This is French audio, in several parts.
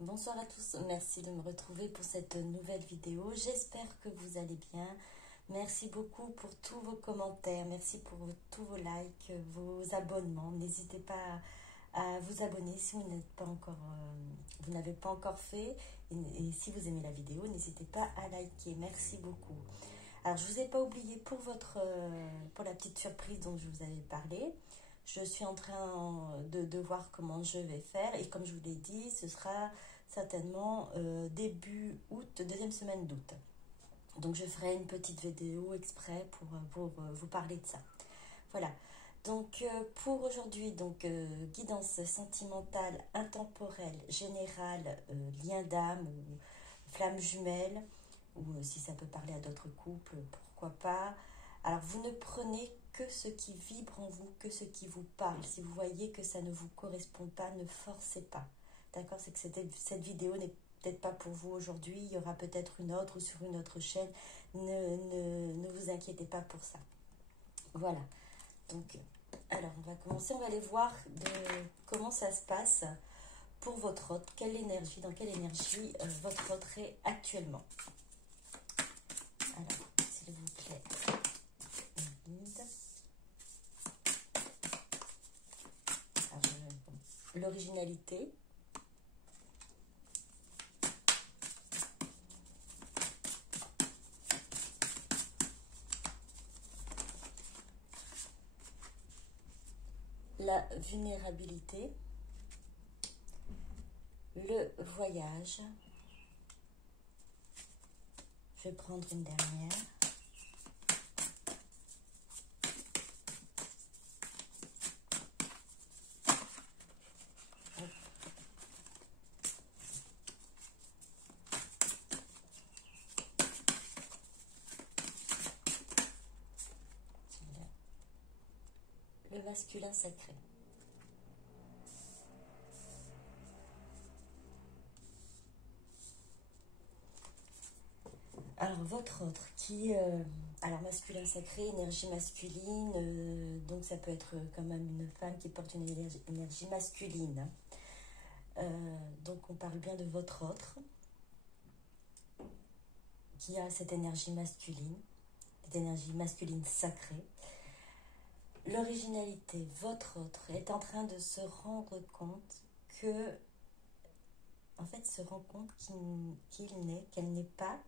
Bonsoir à tous, merci de me retrouver pour cette nouvelle vidéo. J'espère que vous allez bien. Merci beaucoup pour tous vos commentaires, merci pour tous vos likes, vos abonnements. N'hésitez pas à vous abonner si vous n'êtes pas encore, vous n'avez pas encore fait. Et si vous aimez la vidéo, n'hésitez pas à liker. Merci beaucoup. Alors, je ne vous ai pas oublié pour pour la petite surprise dont je vous avais parlé. Je suis en train de voir comment je vais faire. Et comme je vous l'ai dit, ce sera certainement début août, deuxième semaine d'août. Donc, je ferai une petite vidéo exprès pour vous parler de ça. Voilà. Donc, pour aujourd'hui, guidance sentimentale, intemporelle, générale, lien d'âme ou flamme jumelle, ou si ça peut parler à d'autres couples, pourquoi pas. Alors, vous ne prenez que ce qui vibre en vous, que ce qui vous parle. Si vous voyez que ça ne vous correspond pas, ne forcez pas. D'accord? C'est que cette vidéo n'est peut-être pas pour vous aujourd'hui. Il y aura peut-être une autre ou sur une autre chaîne. Ne vous inquiétez pas pour ça. Voilà. Donc, alors, on va commencer. On va aller voir comment ça se passe pour votre hôte. Dans quelle énergie votre hôte est actuellement. Alors, s'il vous plaît, un guide. L'originalité. La vulnérabilité. Le voyage. Je vais prendre une dernière. Le masculin sacré. Alors, votre autre alors, masculin sacré, énergie masculine, donc ça peut être quand même une femme qui porte une énergie masculine. Donc, on parle bien de votre autre qui a cette énergie masculine sacrée. L'originalité, votre autre est en train de se rendre compte que, en fait, se rend compte qu'elle n'est pas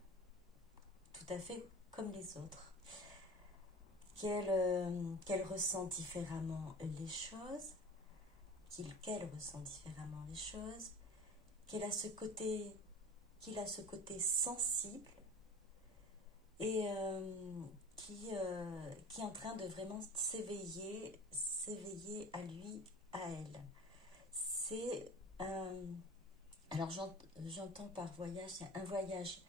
tout à fait comme les autres, qu'elle ressent différemment les choses, qu'elle ressent différemment les choses, qu'il a ce côté sensible et qui est en train de vraiment s'éveiller à lui, à elle. C'est alors j'entends par voyage, c'est un voyage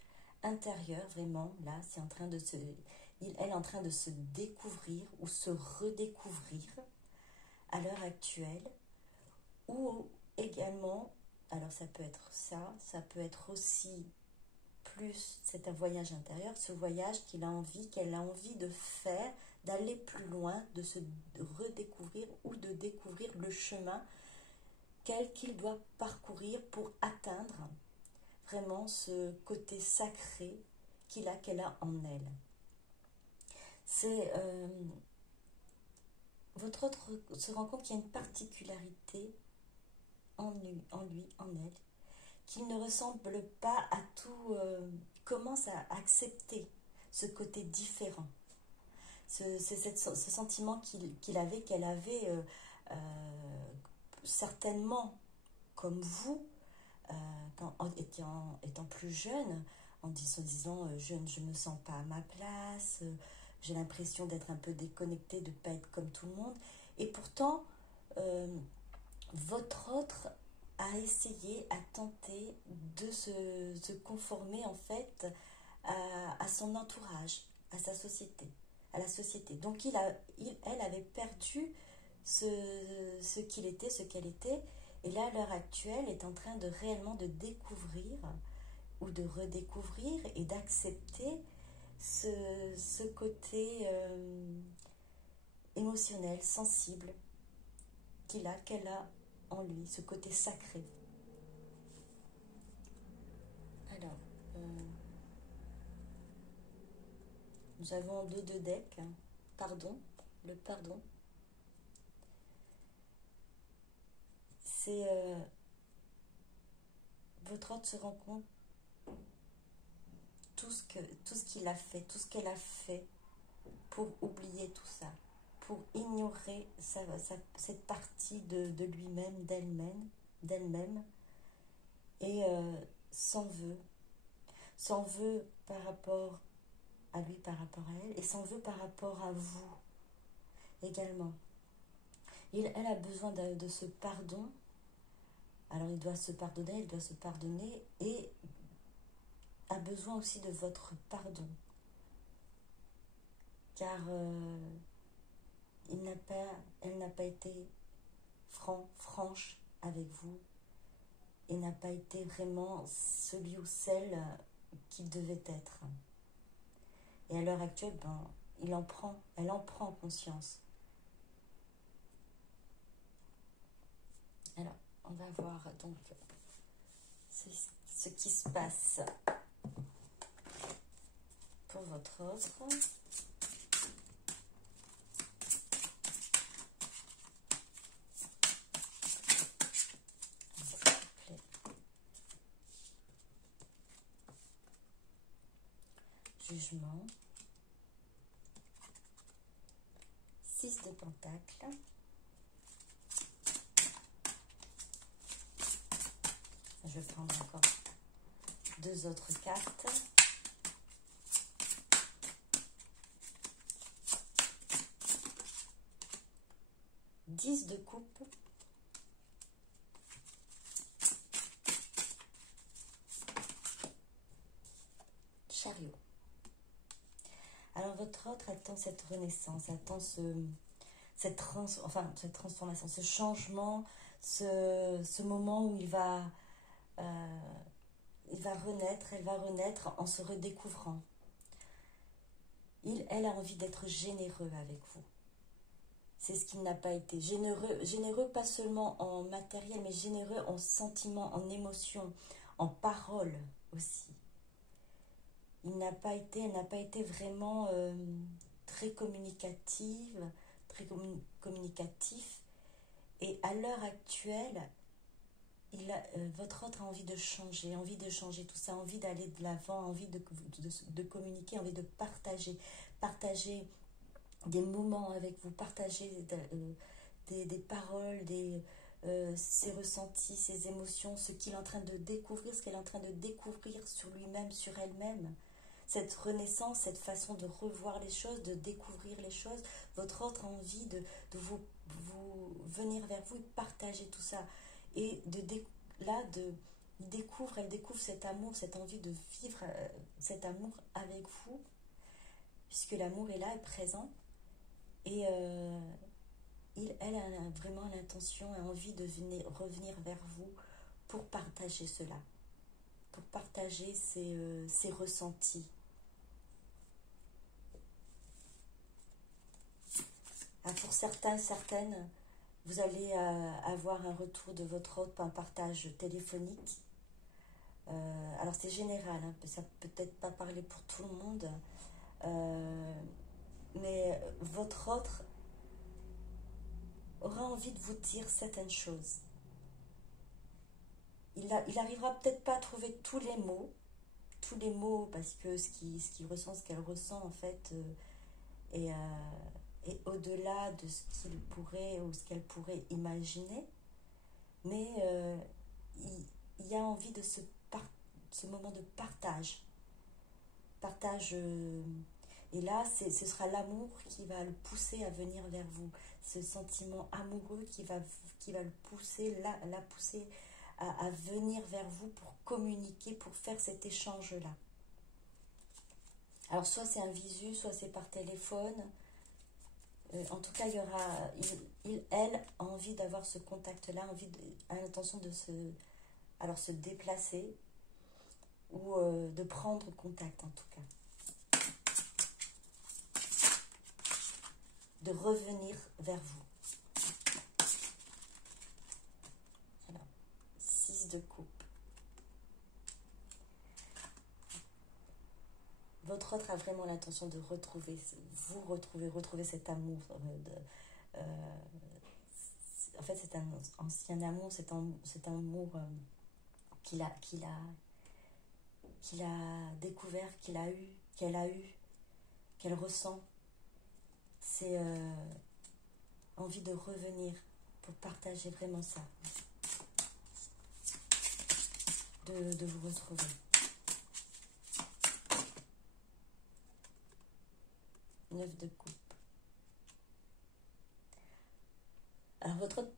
intérieur, vraiment, là, c'est en train de elle est en train de se découvrir ou se redécouvrir à l'heure actuelle, ou également, alors ça peut être ça peut être aussi plus, c'est un voyage intérieur, ce voyage qu'elle a envie de faire, d'aller plus loin, de se redécouvrir ou de découvrir le chemin qu'il doit parcourir pour atteindre vraiment ce côté sacré qu'elle a en elle. C'est votre autre se rend compte qu'il y a une particularité en lui, en elle, qui ne ressemble pas à tout, commence à accepter ce côté différent, ce sentiment qu'elle avait certainement comme vous, étant plus jeune, en se disant jeune, je me sens pas à ma place, j'ai l'impression d'être un peu déconnectée, de ne pas être comme tout le monde. Et pourtant, votre autre a essayé, a tenté de se conformer en fait à son entourage, à sa société, à la société. Donc elle avait perdu ce qu'il était, ce qu'elle était, et là à l'heure actuelle est en train de réellement de découvrir ou de redécouvrir et d'accepter ce côté émotionnel, sensible qu'elle a en lui, ce côté sacré. Nous avons 2 de deck. Pardon, le pardon. C'est votre hôte se rend compte tout ce qu'il a fait, tout ce qu'elle a fait pour oublier tout ça, pour ignorer cette partie de lui-même, d'elle-même, et s'en veut par rapport à lui, par rapport à elle, et s'en veut par rapport à vous également. Elle a besoin de ce pardon. Alors il doit se pardonner, et a besoin aussi de votre pardon. Car elle n'a pas été franche avec vous, et n'a pas été vraiment celui ou celle qu'il devait être. Et à l'heure actuelle, elle en prend conscience. Alors, on va voir donc ce qui se passe pour votre offre. Jugement. 6 de pentacles. Je vais prendre encore 2 autres cartes. Dix de coupe. Chariot. Alors votre autre attend cette renaissance, attend cette transformation, ce changement, ce moment où elle va renaître en se redécouvrant. Elle a envie d'être généreux avec vous. C'est ce qu'il n'a pas été. Généreux pas seulement en matériel, mais généreux en sentiments, en émotions, en paroles aussi. Elle n'a pas été vraiment très communicatif. Et à l'heure actuelle, votre autre a envie de changer tout ça, envie d'aller de l'avant, envie de communiquer, envie de partager des moments avec vous, partager des paroles, ses ressentis, ses émotions, ce qu'il est en train de découvrir, ce qu'elle est en train de découvrir sur lui-même, sur elle-même. Cette renaissance, cette façon de revoir les choses, de découvrir les choses. Votre autre a envie de vous venir vers vous et partager tout ça. Et elle découvre cet amour, cette envie de vivre cet amour avec vous, puisque l'amour est là, est présent. Et elle a vraiment l'intention et envie de revenir vers vous pour partager cela, pour partager ses ressentis. Pour certaines, vous allez avoir un retour de votre hôte, un partage téléphonique. Alors c'est général, ça peut peut-être pas parler pour tout le monde, mais votre autre aura envie de vous dire certaines choses. Il arrivera peut-être pas à trouver tous les mots, parce que ce qu'il ressent, ce qu'elle ressent en fait, est au-delà de ce qu'il pourrait ou ce qu'elle pourrait imaginer, mais il y a envie de ce moment de partage, et là ce sera l'amour qui va le pousser à venir vers vous, ce sentiment amoureux qui va le pousser, la pousser à venir vers vous pour communiquer, pour faire cet échange là. Alors soit c'est un visu, soit c'est par téléphone. En tout cas, elle a envie d'avoir ce contact-là, a l'intention de se déplacer ou de prendre contact en tout cas. De revenir vers vous. Alors, 6 de coupe. votre autre a vraiment l'intention de retrouver, retrouver cet amour. En fait, c'est un ancien amour, cet amour qu'il a découvert, qu'elle a eu, qu'elle ressent. C'est envie de revenir pour partager vraiment ça, de vous retrouver. Neuf de coupe. Alors votre autre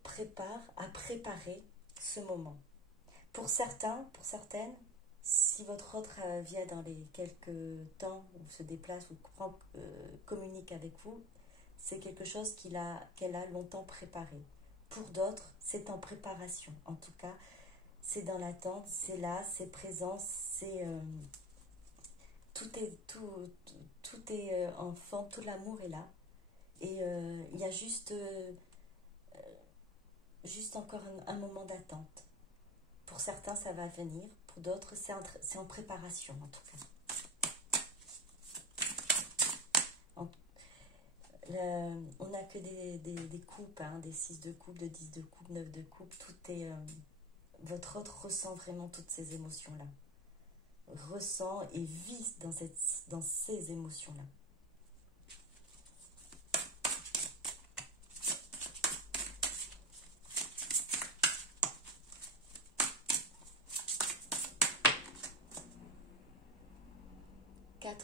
a préparé ce moment. Pour certains, pour certaines, si votre autre vient dans les quelques temps ou se déplace ou communique avec vous, c'est quelque chose qu'elle a longtemps préparé. Pour d'autres, c'est en préparation. En tout cas, c'est dans l'attente, c'est là, c'est présent, c'est tout est enfant, tout l'amour est là. Et il y a juste encore un moment d'attente. Pour certains, ça va venir. Pour d'autres, c'est en préparation, en tout cas. On n'a que des coupes, hein, des 6 de coupe, de 10 de coupe, 9 de coupe. Tout est... votre autre ressent vraiment toutes ces émotions-là. Ressent et vit dans ces émotions-là.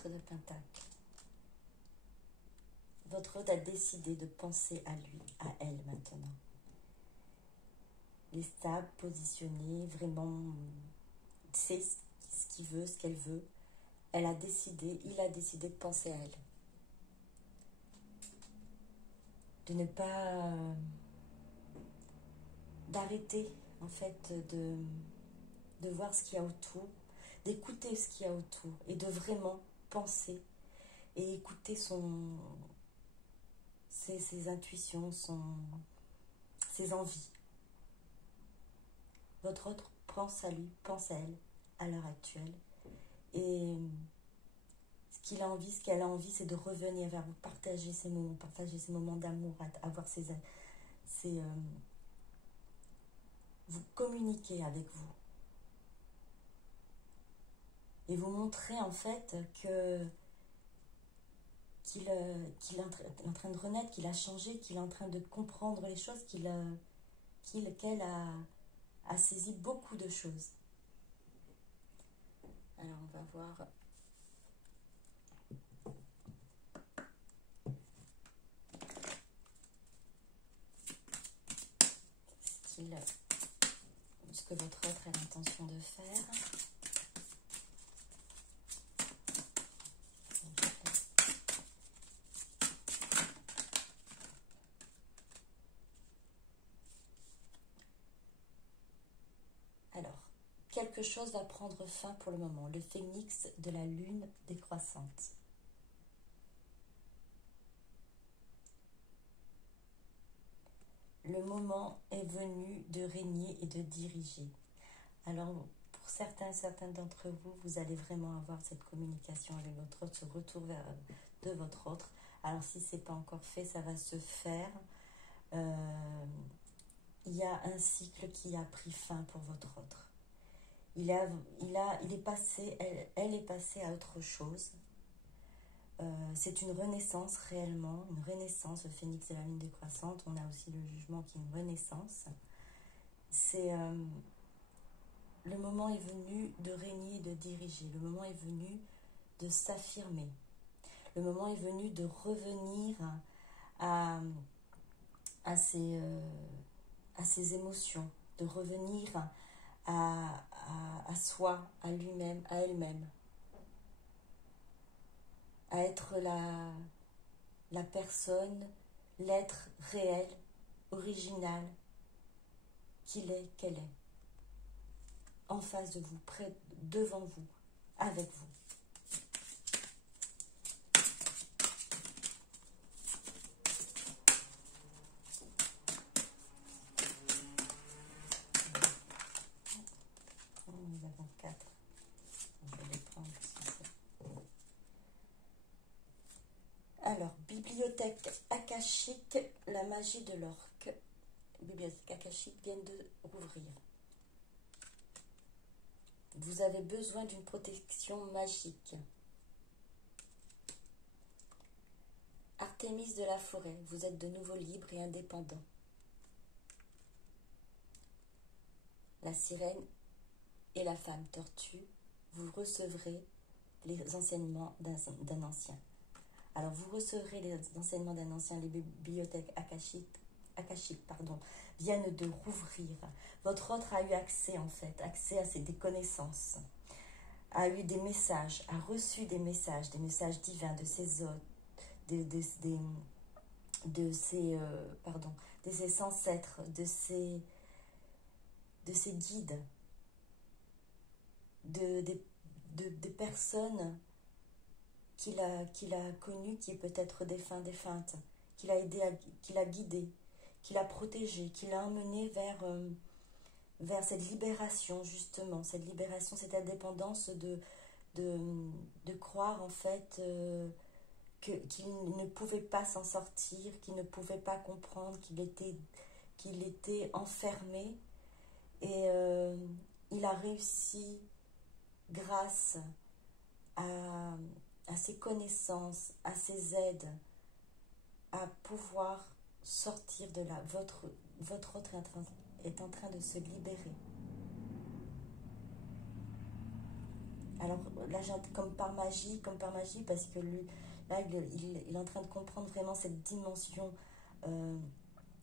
De Pentacle. Votre hôte a décidé de penser à lui, à elle maintenant. Il est stable, positionné, vraiment sait ce qu'il veut, ce qu'elle veut. Il a décidé de penser à elle. De ne pas... d'arrêter, en fait, de voir ce qu'il y a autour, d'écouter ce qu'il y a autour et de vraiment penser et écouter ses intuitions, ses envies. Votre autre pense à lui, pense à elle, à l'heure actuelle. Et ce qu'il a envie, ce qu'elle a envie, c'est de revenir vers vous, partager ces moments d'amour, avoir vous communiquer avec vous. Et vous montrer en fait qu'il est en train de renaître, qu'il a changé, qu'il est en train de comprendre les choses, qu'elle a saisi beaucoup de choses. Alors on va voir. Ce que votre autre a l'intention de faire. Alors, quelque chose va prendre fin pour le moment. Le phénix de la lune décroissante. Le moment est venu de régner et de diriger. Alors, pour certains d'entre vous, vous allez vraiment avoir cette communication avec votre autre, ce retour de votre autre. Alors, si ce n'est pas encore fait, ça va se faire. Il y a un cycle qui a pris fin pour votre autre. Elle est passée à autre chose. C'est une renaissance réellement, une renaissance, le phénix de la lune décroissante. On a aussi le jugement qui est une renaissance. C'est le moment est venu de régner, de diriger. Le moment est venu de s'affirmer. Le moment est venu de revenir à ses émotions, de revenir à soi, à lui-même, à elle-même. À être la personne, l'être réel, original, qu'elle est. En face de vous, devant vous, avec vous. Nous avons 4. Je vais les prendre. bibliothèque akashique, la magie de l'orque. Bibliothèque akashique viennent de rouvrir. Vous avez besoin d'une protection magique. Artémis de la forêt, vous êtes de nouveau libre et indépendant. La sirène et la femme tortue, vous recevrez les enseignements d'un ancien. Alors, vous recevrez les enseignements d'un ancien, les bibliothèques akashiques, viennent de rouvrir. Votre autre a eu accès, en fait, accès à des connaissances, a eu des messages, a reçu des messages divins de ses hôtes, de ses ancêtres, de ses guides, des personnes qu'il a connues, qui est peut-être défunte, qu'il a aidé, qu'il a guidé, qu'il a protégé, qu'il a emmené vers cette libération, justement, cette indépendance de croire, en fait, qu'il ne pouvait pas s'en sortir, qu'il ne pouvait pas comprendre, qu'il était enfermé. Et il a réussi, grâce à ses connaissances, à ses aides, à pouvoir sortir de là. Votre autre est en train de se libérer. Alors là, comme par magie, parce que lui, là, il est en train de comprendre vraiment cette dimension,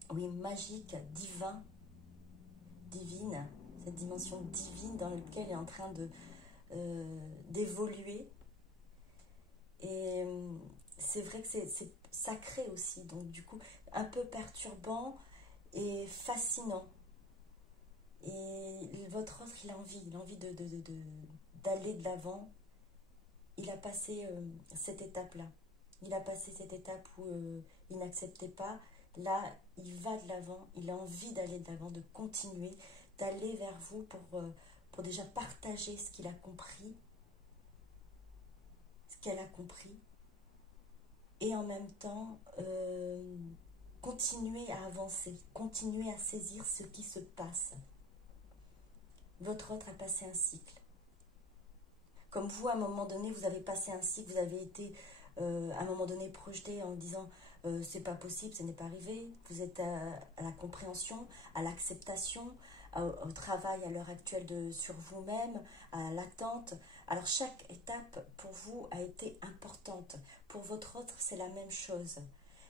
magique, divine, cette dimension divine dans laquelle il est en train d'évoluer. Et c'est vrai que c'est sacré aussi, donc du coup un peu perturbant et fascinant. Et votre autre, il a envie d'aller de l'avant. Il a passé cette étape-là. Il a passé cette étape où il n'acceptait pas. Là, il va de l'avant, il a envie d'aller de l'avant, de continuer, d'aller vers vous pour déjà partager ce qu'il a compris, ce qu'elle a compris, et en même temps continuer à avancer, continuer à saisir ce qui se passe. Votre autre a passé un cycle. Comme vous, à un moment donné, vous avez passé un cycle, vous avez été à un moment donné projeté en disant c'est pas possible, ce n'est pas arrivé. Vous êtes à la compréhension, à l'acceptation, au travail à l'heure actuelle sur vous-même, à l'attente. Alors chaque étape pour vous a été importante. Pour votre autre, c'est la même chose.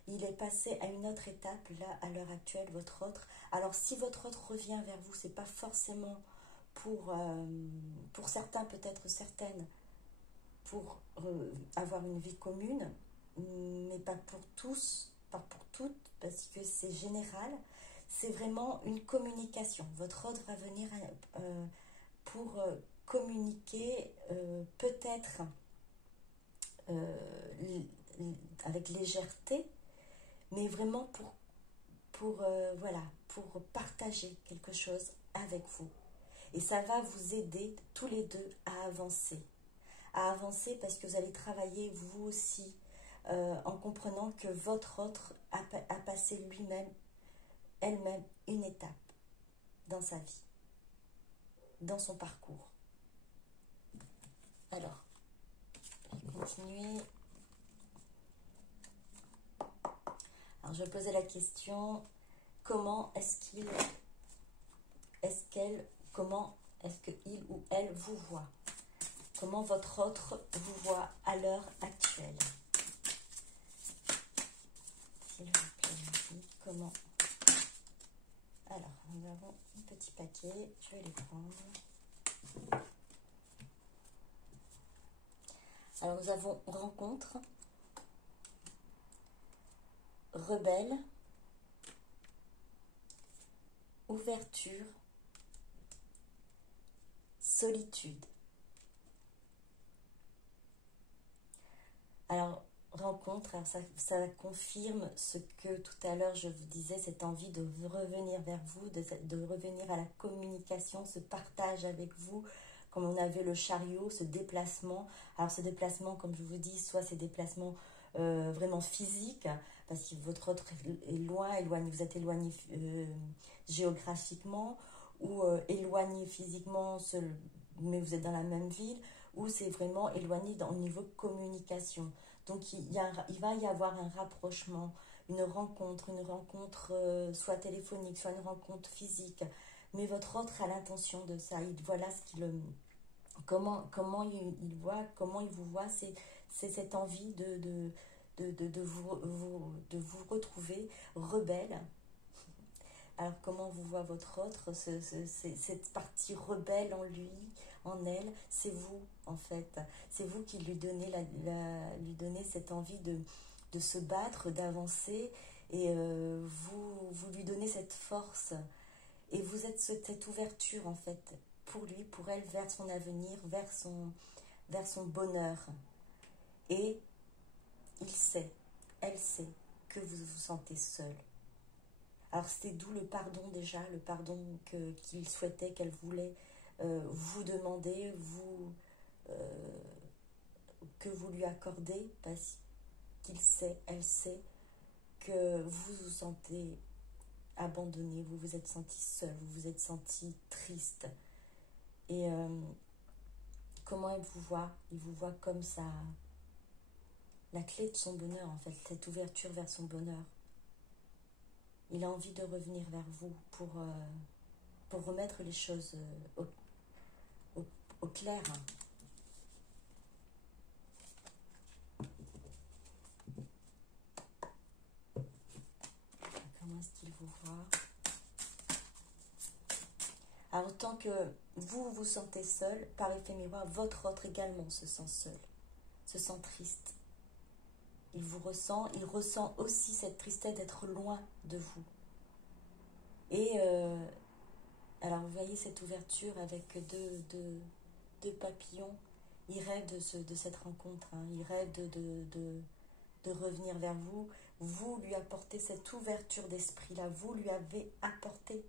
Il est passé à une autre étape, là, à l'heure actuelle, votre autre. Alors si votre autre revient vers vous, c'est pas forcément pour certains, peut-être certaines, pour avoir une vie commune, mais pas pour tous, pas pour toutes, parce que c'est général. C'est vraiment une communication. Votre ordre va venir pour communiquer, peut-être avec légèreté, mais vraiment pour partager quelque chose avec vous. Et ça va vous aider tous les deux à avancer. À avancer parce que vous allez travailler vous aussi en comprenant que votre autre a passé lui-même, elle-même, une étape dans sa vie, dans son parcours. Alors, je vais continuer. Alors, je vais poser la question, comment est-ce qu'il ou elle vous voit? Comment votre autre vous voit à l'heure actuelle? S'il vous plaît, comment? Alors, nous avons un petit paquet, je vais les prendre. Alors, nous avons rencontre, rebelle, ouverture, solitude. Alors, rencontre, alors ça confirme ce que tout à l'heure je vous disais, cette envie de revenir vers vous, de revenir à la communication, ce partage avec vous, comme on avait le chariot, ce déplacement. Alors ce déplacement, comme je vous dis, soit ces déplacements vraiment physique, parce que votre autre est loin, vous êtes éloigné géographiquement, ou éloigné physiquement, mais vous êtes dans la même ville, ou c'est vraiment éloigné au niveau communication. Donc il va y avoir un rapprochement, une rencontre soit téléphonique, soit une rencontre physique. Mais votre autre a l'intention de ça. Voilà ce qu'il comment il voit, comment il vous voit, c'est cette envie de vous retrouver rebelle. Alors comment vous voit votre autre, cette partie rebelle en lui, en elle, c'est vous en fait. C'est vous qui lui donnez, lui donnez cette envie de se battre, d'avancer, et vous lui donnez cette force. Et vous êtes cette ouverture en fait, pour lui, pour elle, vers son avenir, vers son bonheur. Et il sait, elle sait que vous vous sentez seul. Alors c'est d'où le pardon déjà, le pardon qu'il souhaitait, qu'elle voulait vous demander, que vous lui accordez, parce qu'il sait, elle sait que vous vous sentez abandonné, vous vous êtes senti seul, vous vous êtes senti triste. Et comment il vous voit? Il vous voit comme ça, la clé de son bonheur en fait, cette ouverture vers son bonheur. Il a envie de revenir vers vous pour remettre les choses au clair. Comment est-ce qu'il vous voit? Alors, tant que vous vous sentez seul, par effet miroir, votre autre également se sent seul, se sent triste. Il ressent aussi cette tristesse d'être loin de vous. Et alors, vous voyez cette ouverture avec deux papillons. Il rêve de cette rencontre, hein. Il rêve de revenir vers vous. Vous lui apportez cette ouverture d'esprit-là. Vous lui avez apporté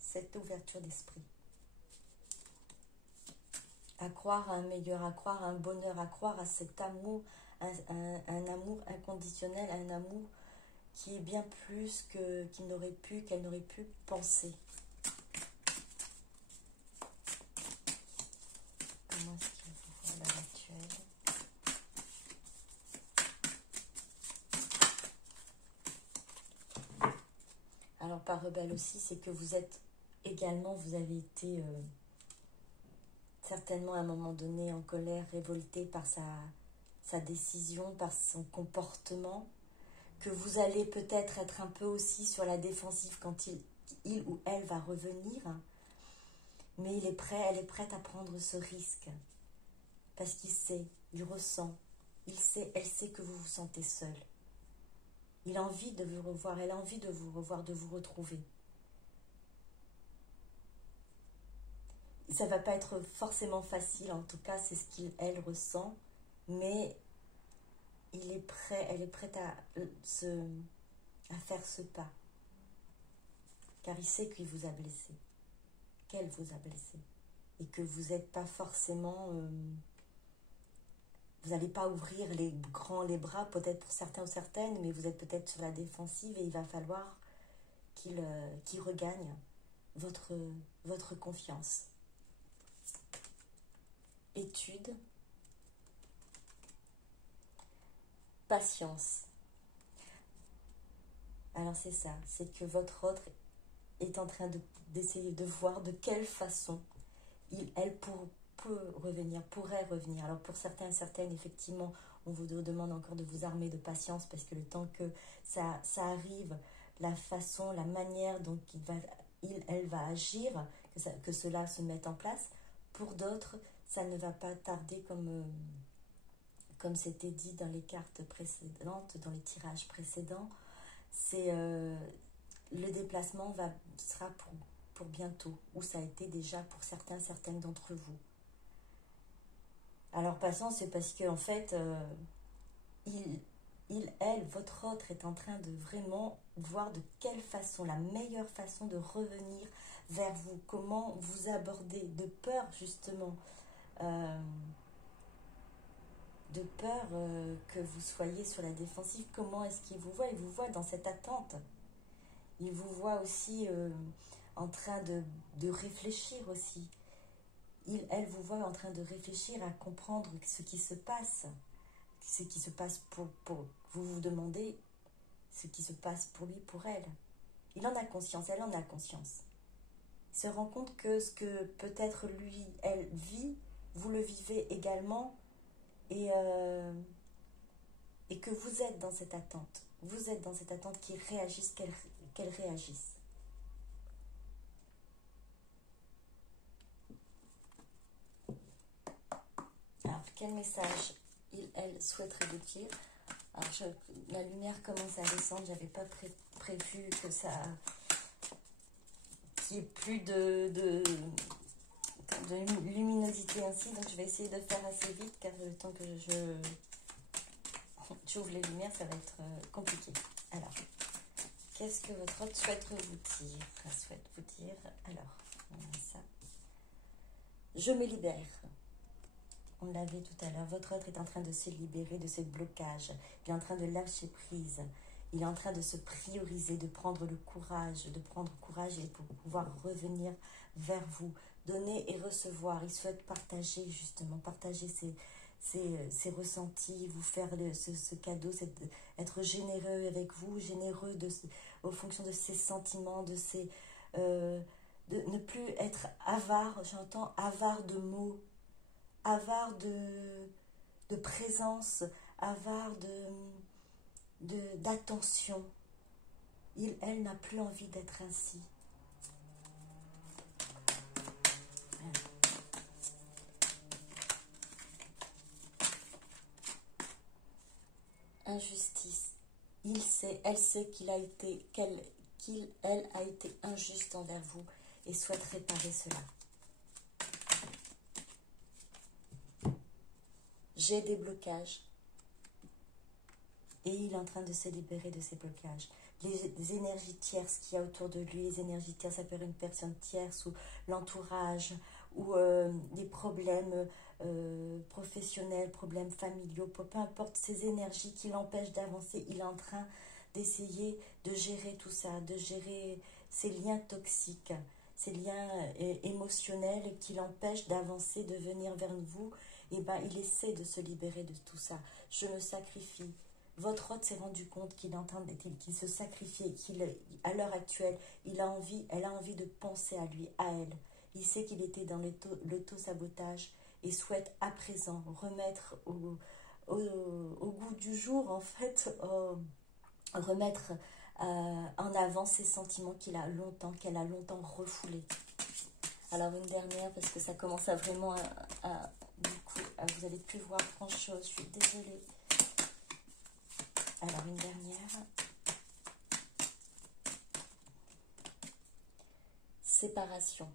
cette ouverture d'esprit. À croire à un meilleur, à croire à un bonheur, à croire à cet amour, un amour inconditionnel, un amour qui est bien plus qu'elle n'aurait pu penser. Comment est-ce qu'il vous voit à l'heure actuelle? Alors par rebelle aussi, c'est que vous êtes également, vous avez été certainement à un moment donné en colère, révolté par sa décision, par son comportement, que vous allez peut-être être un peu aussi sur la défensive quand il ou elle va revenir, mais elle est prête à prendre ce risque, parce qu'il sait, il ressent, elle sait que vous vous sentez seul. Il a envie de vous revoir, elle a envie de vous revoir, de vous retrouver. Ça ne va pas être forcément facile, en tout cas c'est ce qu'elle ressent, mais elle est prête à faire ce pas, car il sait qu'il vous a blessé, qu'elle vous a blessé, et que vous n'êtes pas forcément, vous n'allez pas ouvrir les bras, peut-être pour certains ou certaines, mais vous êtes peut-être sur la défensive, et il va falloir qu'il regagne votre confiance. Étude, patience. Alors c'est ça, c'est que votre autre est en train d'essayer de voir de quelle façon elle pourrait revenir. Alors pour certains et certaines, effectivement, on vous demande encore de vous armer de patience, parce que le temps que ça arrive, la façon, la manière dont elle va agir, que cela se mette en place. Pour d'autres, ça ne va pas tarder, comme c'était dit dans les cartes précédentes, dans les tirages précédents. C'est le déplacement sera pour bientôt, ou ça a été déjà pour certaines d'entre vous. Alors patience, c'est parce que en fait, elle, votre autre est en train de vraiment voir de quelle façon, la meilleure façon de revenir vers vous, comment vous aborder, de peur justement de peur que vous soyez sur la défensive. Comment est-ce qu'il vous voit? Il vous voit dans cette attente. Il vous voit aussi en train de réfléchir aussi. Elle vous voit en train de réfléchir à comprendre ce qui se passe. Ce qui se passe pour vous vous demandez ce qui se passe pour lui, pour elle. Il en a conscience, elle en a conscience. Il se rend compte que ce que peut-être lui, elle vit, vous le vivez également et que vous êtes dans cette attente. Vous êtes dans cette attente qu'il réagisse, qu'elle réagisse. Alors, quel message elle souhaiterait vous dire? Alors, la lumière commence à descendre. J'avais pas prévu que ça... qu'il n'y ait plus de luminosité ainsi. Donc, je vais essayer de faire assez vite car le temps que j'ouvre les lumières, ça va être compliqué. Alors, qu'est-ce que votre hôte souhaite vous dire? Alors, on a ça. Je me libère. On l'avait tout à l'heure. Votre autre est en train de se libérer de ses blocages. Il est en train de lâcher prise. Il est en train de se prioriser, de prendre courage et pour pouvoir revenir vers vous, donner et recevoir. Il souhaite partager justement, partager ses ressentis, vous faire ce cadeau, être généreux avec vous, généreux aux fonctions de ses sentiments, de ne plus être avare. J'entends avare de mots, avare de présence, avare d'attention. Elle n'a plus envie d'être ainsi. Injustice. Elle sait elle a été injuste envers vous et souhaite réparer cela. J'ai des blocages. Et il est en train de se libérer de ces blocages. Les énergies tierces qu'il y a autour de lui, les énergies tierces, ça peut être une personne tierce ou l'entourage ou des problèmes professionnels, problèmes familiaux, peu importe ces énergies qui l'empêchent d'avancer, il est en train d'essayer de gérer tout ça, de gérer ces liens toxiques, ces liens émotionnels qui l'empêchent d'avancer, de venir vers vous. Et ben, il essaie de se libérer de tout ça. Je me sacrifie. Votre hôte s'est rendu compte qu'il se sacrifiait, à l'heure actuelle, elle a envie de penser à lui, à elle. Il sait qu'il était dans l'auto-sabotage et souhaite à présent remettre au goût du jour, en fait, remettre en avant ces sentiments qu'elle a longtemps refoulés. Alors une dernière, parce que ça commence à vraiment vous n'allez plus voir grand chose, je suis désolée. Alors une dernière. Séparation.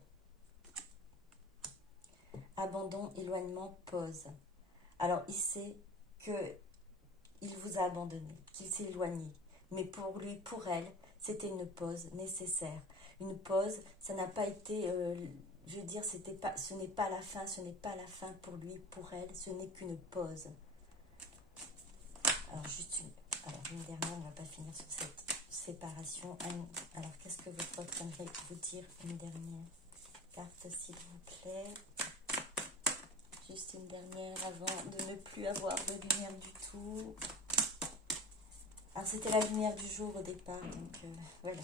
Abandon, éloignement, pause. Alors il sait qu'il vous a abandonné, qu'il s'est éloigné. Mais pour lui, pour elle, c'était une pause nécessaire. Une pause, ça n'a pas été, je veux dire, ce n'est pas la fin, pour lui, pour elle, ce n'est qu'une pause. Alors une dernière, on ne va pas finir sur cette séparation. Alors qu'est-ce que votre pote aimerait vous dire? Une dernière carte, s'il vous plaît. Juste une dernière avant de ne plus avoir de lumière du tout. Alors c'était la lumière du jour au départ, donc voilà.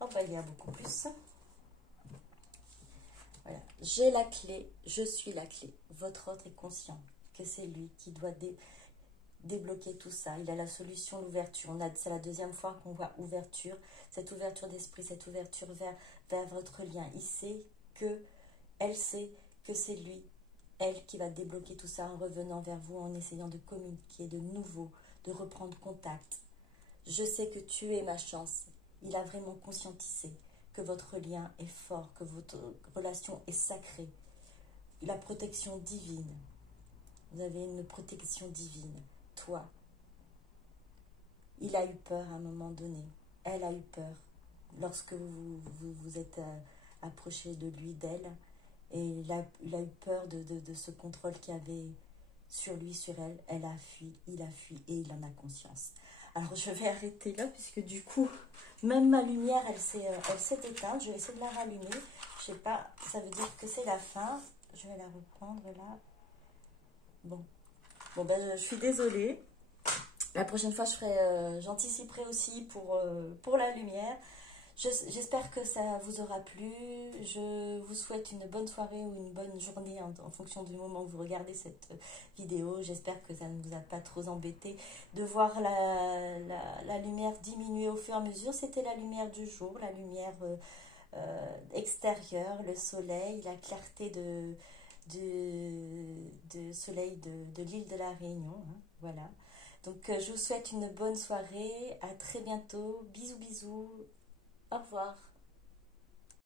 Oh bah il y a beaucoup plus. Voilà. J'ai la clé, je suis la clé. Votre autre est conscient que c'est lui qui doit débloquer tout ça. Il a la solution, l'ouverture. C'est la deuxième fois qu'on voit ouverture. Cette ouverture d'esprit, cette ouverture vers votre lien. Elle sait que c'est lui, elle, qui va débloquer tout ça en revenant vers vous, en essayant de communiquer de nouveau, de reprendre contact. Je sais que tu es ma chance. Il a vraiment conscientisé que votre lien est fort, que votre relation est sacrée. La protection divine. Vous avez une protection divine. Toi. Il a eu peur à un moment donné. Elle a eu peur lorsque vous êtes approché de lui, d'elle. Et il a eu peur de ce contrôle qu'il y avait sur lui, sur elle. Elle a fui, il a fui et il en a conscience. Alors je vais arrêter là puisque du coup, même ma lumière, elle s'est éteinte. Je vais essayer de la rallumer. Je sais pas, ça veut dire que c'est la fin. Je vais la reprendre là. Bon, ben, je suis désolée. La prochaine fois, j'anticiperai aussi pour la lumière. J'espère que ça vous aura plu. Je vous souhaite une bonne soirée ou une bonne journée en fonction du moment où vous regardez cette vidéo. J'espère que ça ne vous a pas trop embêté de voir la lumière diminuer au fur et à mesure. C'était la lumière du jour, la lumière extérieure, le soleil, la clarté de soleil de l'île de la Réunion. Hein, voilà. Donc, je vous souhaite une bonne soirée. À très bientôt. Bisous, bisous. Au revoir.